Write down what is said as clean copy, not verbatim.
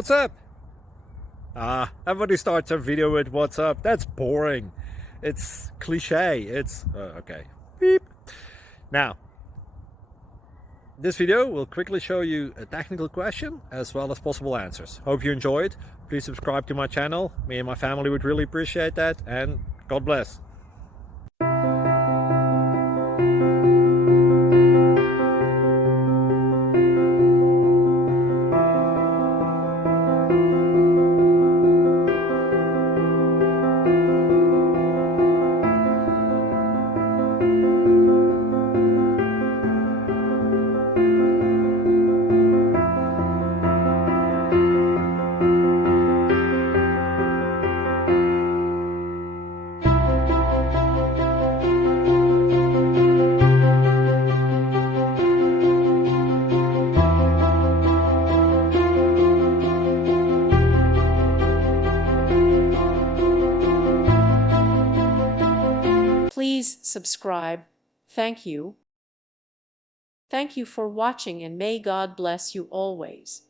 What's up? Everybody starts a video with what's up. That's boring. It's cliche. It's okay. Beep. Now, this video will quickly show you a technical question as well as possible answers. Hope you enjoyed. Please subscribe to my channel. Me and my family would really appreciate that, and God bless. Please subscribe. Thank you. Thank you for watching, and may God bless you always.